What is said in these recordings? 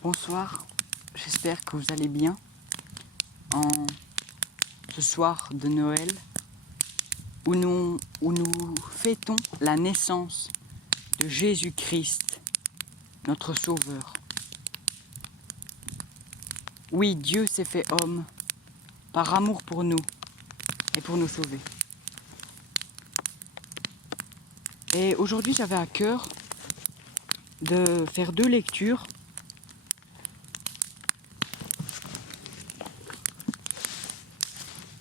Bonsoir, j'espère que vous allez bien en ce soir de Noël où nous fêtons la naissance de Jésus-Christ, notre Sauveur. Oui, Dieu s'est fait homme par amour pour nous et pour nous sauver. Et aujourd'hui, j'avais à cœur de faire 2 lectures.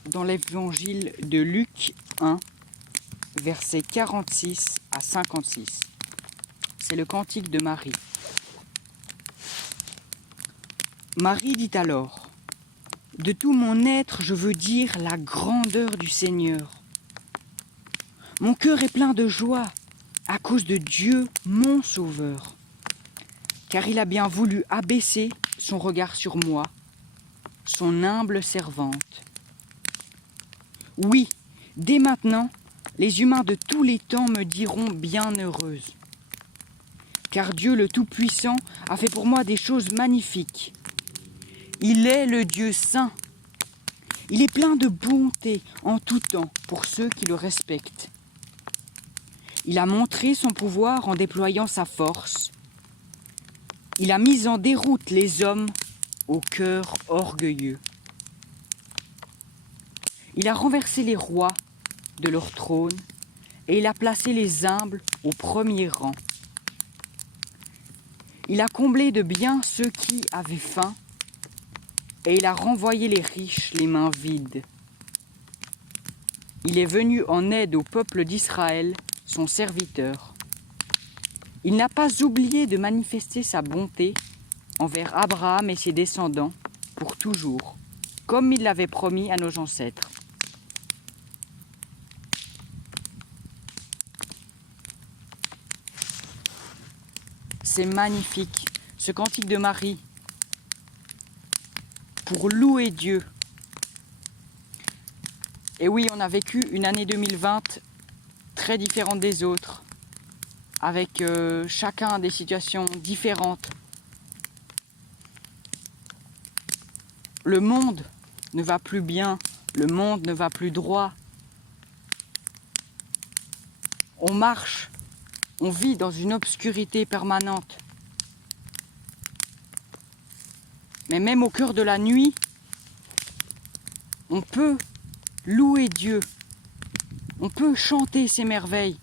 Dans l'évangile de Luc 1, versets 46 à 56. C'est le cantique de Marie. Marie dit alors : « De tout mon être, je veux dire la grandeur du Seigneur. Mon cœur est plein de joie à cause de Dieu, mon Sauveur. Car il a bien voulu abaisser son regard sur moi, son humble servante. Oui, dès maintenant, les humains de tous les temps me diront bienheureuse. Car Dieu le Tout-Puissant a fait pour moi des choses magnifiques. Il est le Dieu saint. Il est plein de bonté en tout temps pour ceux qui le respectent. Il a montré son pouvoir en déployant sa force. Il a mis en déroute les hommes au cœur orgueilleux. Il a renversé les rois de leur trône et il a placé les humbles au premier rang. Il a comblé de biens ceux qui avaient faim et il a renvoyé les riches les mains vides. Il est venu en aide au peuple d'Israël, son serviteur. Il n'a pas oublié de manifester sa bonté envers Abraham et ses descendants pour toujours, comme il l'avait promis à nos ancêtres. C'est magnifique, ce cantique de Marie, pour louer Dieu. Et oui, on a vécu une année 2020 très différente des autres, avec chacun des situations différentes. Le monde ne va plus bien, le monde ne va plus droit. On marche, on vit dans une obscurité permanente. Mais même au cœur de la nuit, on peut louer Dieu. On peut chanter ses merveilles.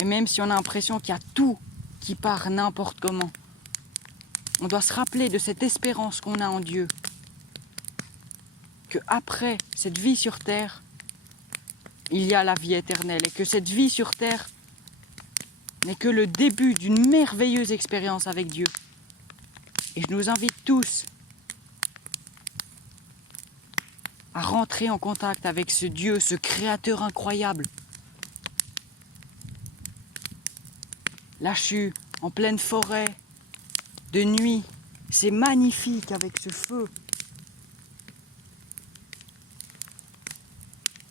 Et même si on a l'impression qu'il y a tout qui part n'importe comment, on doit se rappeler de cette espérance qu'on a en Dieu. Qu'après cette vie sur terre, il y a la vie éternelle. Et que cette vie sur terre n'est que le début d'une merveilleuse expérience avec Dieu. Et je nous invite tous à rentrer en contact avec ce Dieu, ce Créateur incroyable. Là, je suis en pleine forêt, de nuit. C'est magnifique avec ce feu.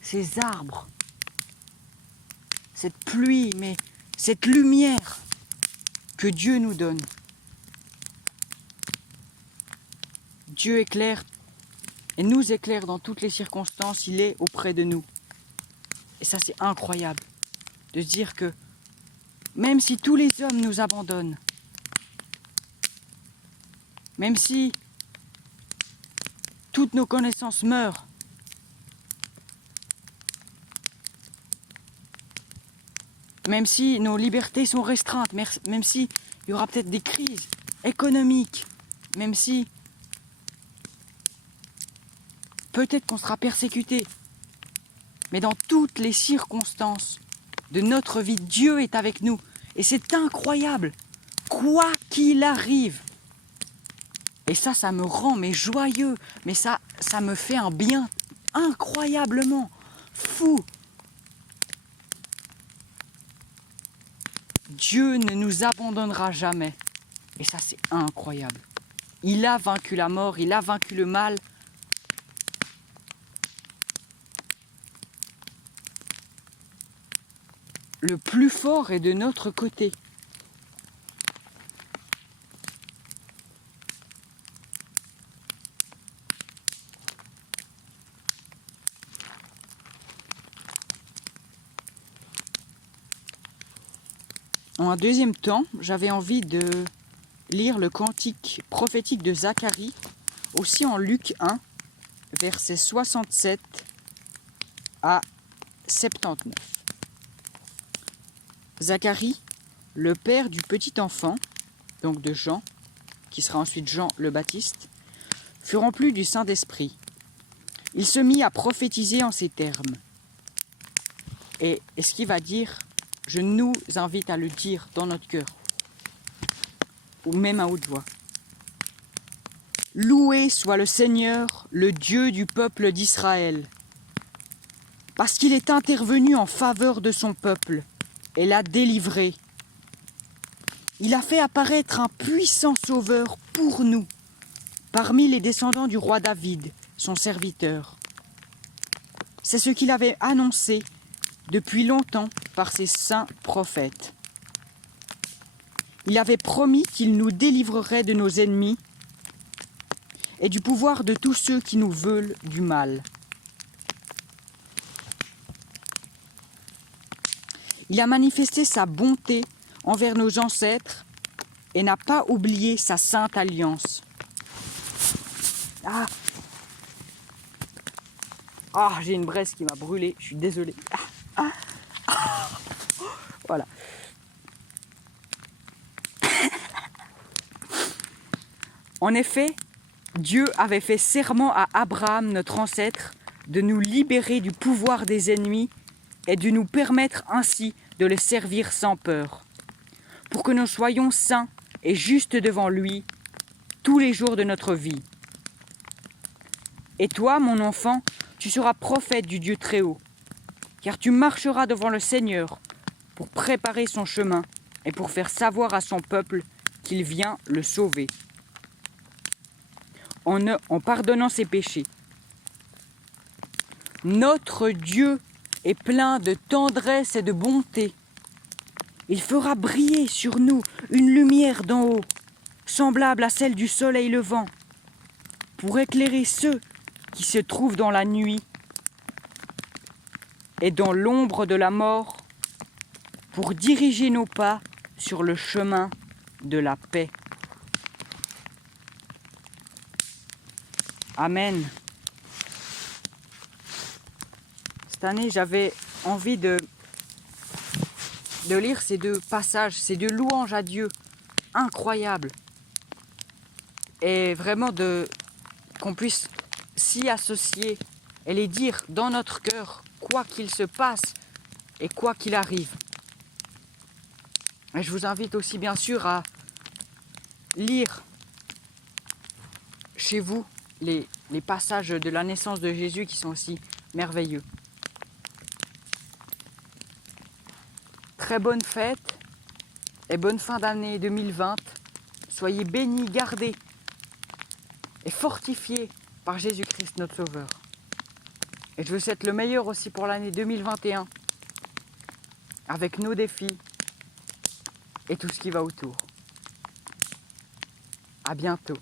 Ces arbres, cette pluie, mais cette lumière que Dieu nous donne. Dieu éclaire et nous éclaire dans toutes les circonstances, il est auprès de nous. Et ça, c'est incroyable de se dire que même si tous les hommes nous abandonnent, même si toutes nos connaissances meurent, même si nos libertés sont restreintes, même si il y aura peut-être des crises économiques, même si peut-être qu'on sera persécuté, mais dans toutes les circonstances de notre vie, Dieu est avec nous. Et c'est incroyable, quoi qu'il arrive. Et ça me rend mais joyeux, mais ça me fait un bien incroyablement fou. Dieu ne nous abandonnera jamais. Et ça, c'est incroyable. Il a vaincu la mort, il a vaincu le mal. Le plus fort est de notre côté. En un deuxième temps, j'avais envie de lire le cantique prophétique de Zacharie, aussi en Luc 1, versets 67 à 79. Zacharie, le père du petit enfant, donc de Jean, qui sera ensuite Jean le Baptiste, fut rempli du Saint-Esprit. Il se mit à prophétiser en ces termes. Et ce qu'il va dire, je nous invite à le dire dans notre cœur, ou même à haute voix. Loué soit le Seigneur, le Dieu du peuple d'Israël, parce qu'il est intervenu en faveur de son peuple et l'a délivré. Il a fait apparaître un puissant sauveur pour nous, parmi les descendants du roi David, son serviteur. C'est ce qu'il avait annoncé depuis longtemps par ses saints prophètes. Il avait promis qu'il nous délivrerait de nos ennemis et du pouvoir de tous ceux qui nous veulent du mal. Il a manifesté sa bonté envers nos ancêtres et n'a pas oublié sa sainte alliance. J'ai une braise qui m'a brûlé, je suis désolé. Voilà. En effet, Dieu avait fait serment à Abraham, notre ancêtre, de nous libérer du pouvoir des ennemis et de nous permettre ainsi de les servir sans peur, pour que nous soyons saints et justes devant lui tous les jours de notre vie. Et toi, mon enfant, tu seras prophète du Dieu Très-Haut, car tu marcheras devant le Seigneur pour préparer son chemin et pour faire savoir à son peuple qu'il vient le sauver, en pardonnant ses péchés. Notre Dieu est plein de tendresse et de bonté. Il fera briller sur nous une lumière d'en haut, semblable à celle du soleil levant, pour éclairer ceux qui se trouvent dans la nuit et dans l'ombre de la mort, pour diriger nos pas sur le chemin de la paix. Amen. Cette année, j'avais envie de lire ces deux passages, ces deux louanges à Dieu incroyables. Et vraiment qu'on puisse s'y associer et les dire dans notre cœur, quoi qu'il se passe et quoi qu'il arrive. Et je vous invite aussi bien sûr à lire chez vous les passages de la naissance de Jésus qui sont aussi merveilleux. Très bonne fête et bonne fin d'année 2020. Soyez bénis, gardés et fortifiés par Jésus-Christ notre Sauveur. Et je vous souhaite le meilleur aussi pour l'année 2021, avec nos défis et tout ce qui va autour. À bientôt.